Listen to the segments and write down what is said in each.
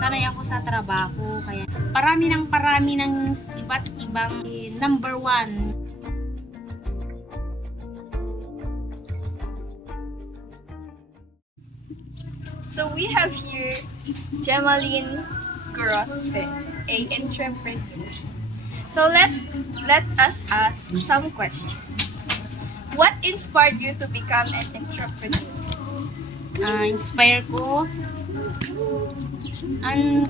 sanay ako sa trabaho, kaya parami ng iba't ibang number one. So we have here Gemaline Grosfe, a entrepreneur. So let us ask some questions. What inspired you to become an entrepreneur? Inspire ko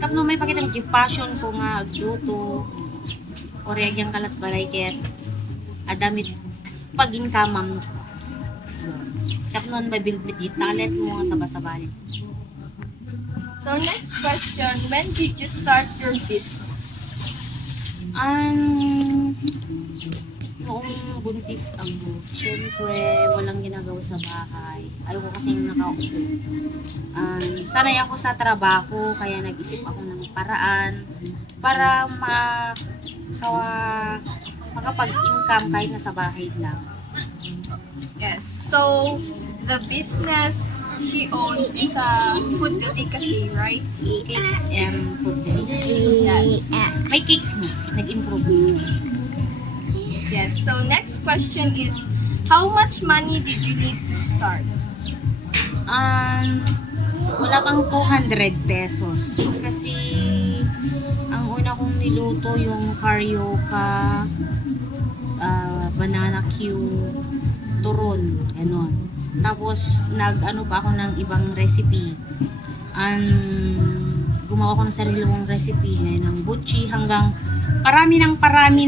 kapno may pakita ng passion ko nga agluto o reagyang kalat balay ket adamit pag-income kapnon may build with talent mo nga sabay-sabay. So next question, when did you start your business? Noong buntis ako, syempre walang ginagawa sa bahay. Ayaw ko kasing nakaupo. Sanay ako sa trabaho, kaya nag-isip ako ng paraan para makapag-income kahit nasa bahay lang. Yes. So the business she owns is a food delicacy, right? Cakes and food delicacy. Yes. May cakes na, nag-improve. Yes. So next question is, how much money did you need to start? Wala pang 200 pesos. Kasi ang una kong niluto yung carioca, banana Q, turon, ganon. Tapos nag-ano pa ako ng ibang recipe. Gumawa ko ng sarili kong recipe ng butchi hanggang parami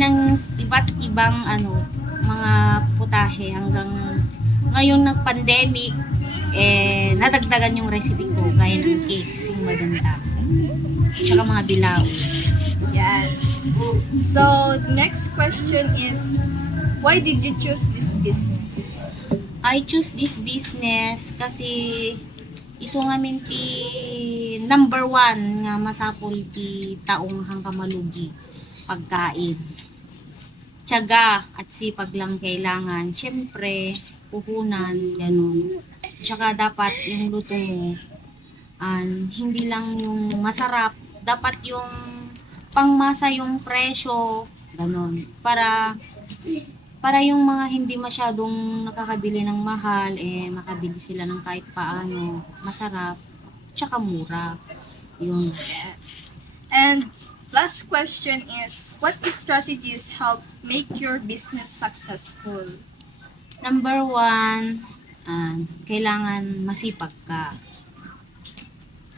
ng iba't ibang mga putahe hanggang ngayon nag-pandemic nadagdagan yung recipe ko gaya ng cakes, yung maganda. Tsaka mga bilao. Yes. So next question is, why did you choose this business? I choose this business kasi iso nga ti number one nga masapol ti taong hanggang malugi pagkain. Tiyaga at sipag lang kailangan. Siyempre, puhunan, ganun. Tsaka dapat yung luto mo, hindi lang yung masarap, dapat yung pangmasa yung presyo, ganun. Para yung mga hindi masyadong nakakabili ng mahal, makabili sila ng kahit paano, masarap, tsaka mura. Yun. Yes. And last question is, what strategies help make your business successful? Number one, kailangan masipag ka.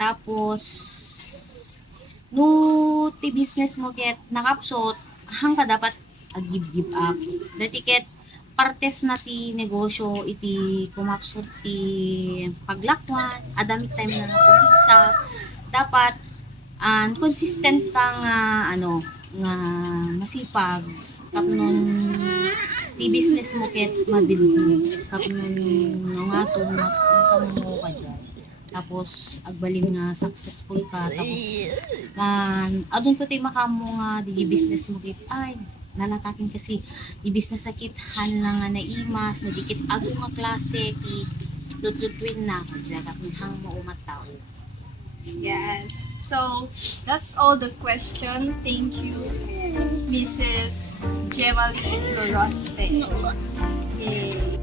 Tapos, no ti business mo ket nakapsot, hangka dapat give up. Dati ket partes na ti negosyo iti kumapsot ti paglakwan, adamit time na napumigsa. Dapat consistent ka nga nga masipag kapnon ti business mo ket mabilog kapnon nga income mo ka dyan. Tapos agbalin nga successful ka, tapos adun ko ti makamo nga di business mo ket ay nalatakin kasi di business sakit han lang nga naimas no dikit adu nga klase ti lutlutuin na kadya kapon hang mo umataw. Yes. So that's all the question. Thank you, Mrs. Gemaline Grosfe. Yay.